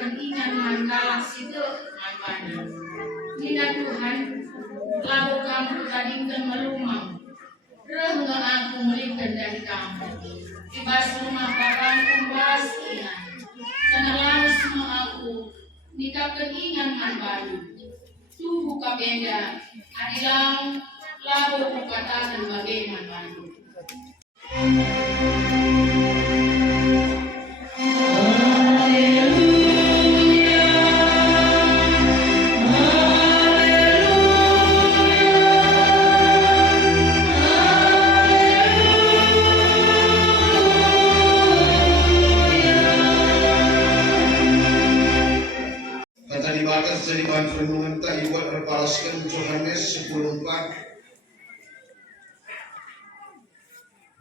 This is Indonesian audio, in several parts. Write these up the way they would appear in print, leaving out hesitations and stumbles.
kepentingan mandalas itu namanya. Nina Tuhan, lalu kamu tadingkan melumang. Rehga aku melihat dari kamu. Ibas rumah papanku bas ingat. Karena lalu semua aku nikahkan ingat manbalu. Tubuh kabenda, adilang lalu kukatakan bagaimana manbalu. Jadi bahan renungan tak dibuat berpalaskan Yohanes 10:4.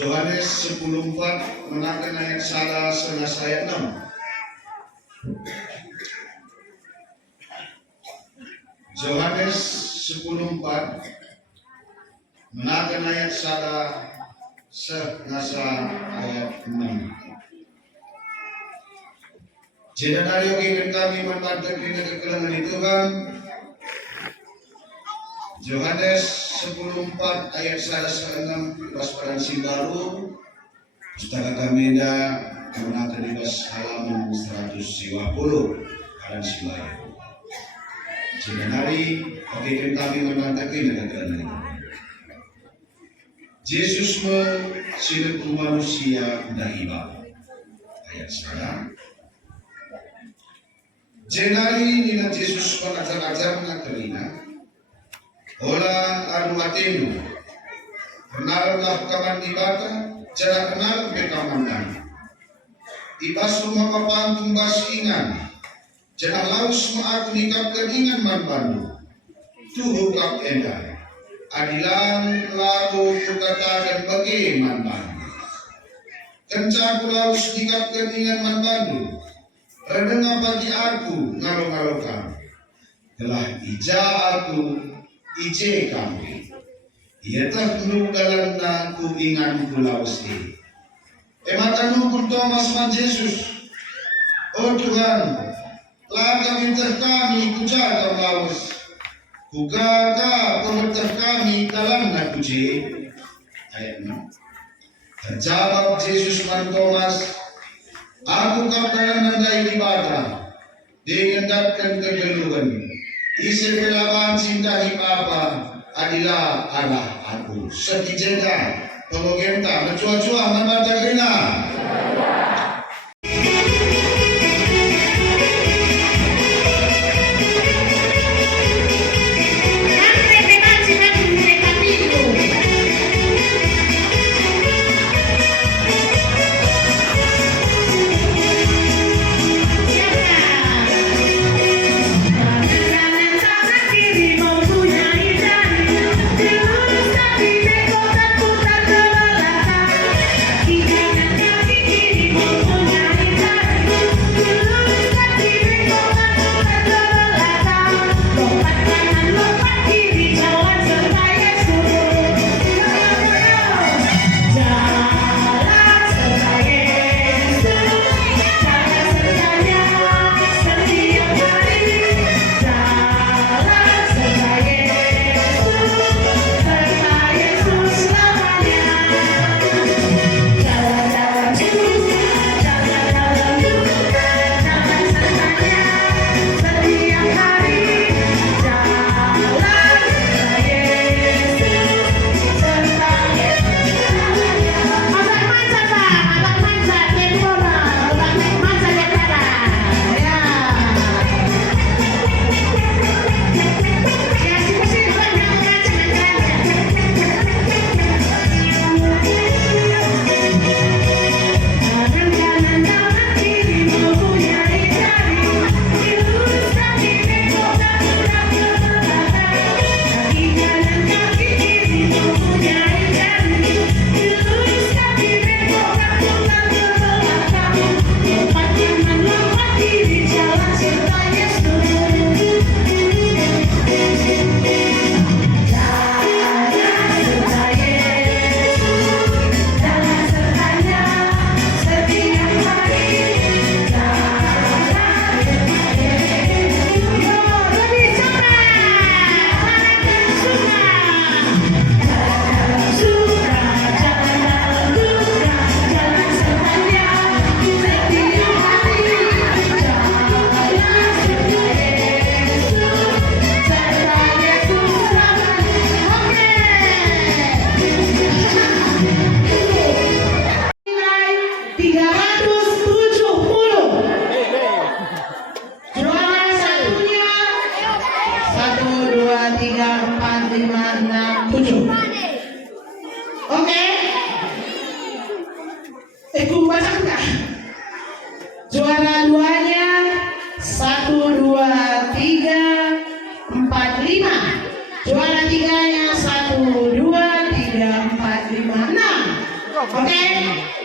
Yohanes 10:4 menakan ayat salah setengah ayat 6. Yohanes 10:4 menakan ayat salah setengah ayat 6. Jika dari ingin kami membantu kita kekurangan itu kan Yohanes 10:4 ayat 1-6 transparansi baru pustaka kami dah menggunakan di halaman 120 dan sebagainya. Jika dari ingin kami membantu kita kekurangan itu. Yesus mensirat manusia dari Bapa. Ayat 1. Jenari nila Jesus pengajar-ajar na karina. Ola arumatenu. Kenalah kaman ibata, jara kenal bekamandan. Ibas rumah papang tumbas ingan. Jara laus maak nikap keningan manbandu. Tuhu kap endah. Adilang lalu kukatakan bagi manbandu. Kencang laus nikap keningan manbandu. Rendenga bagi aku ngalo-ngalo kamu. Telah ija aku ije kamu. Ia tak dalam na ku ingan pulau si. Ematan pun Thomas man Yesus. Oh Tuhan, laga minta kami kujaga laus. Kugaga pemerintah kami dalam na kuje. Ayat 6. Terjawab Yesus man Thomas. Aku kapdalan nandai ibadah, digendapkan kegeluhan. Isi pelawan cinta Bapa adalah Allah aku. Sekijenda pemogenta mencuah-cuah membaca kena. Kita Okay?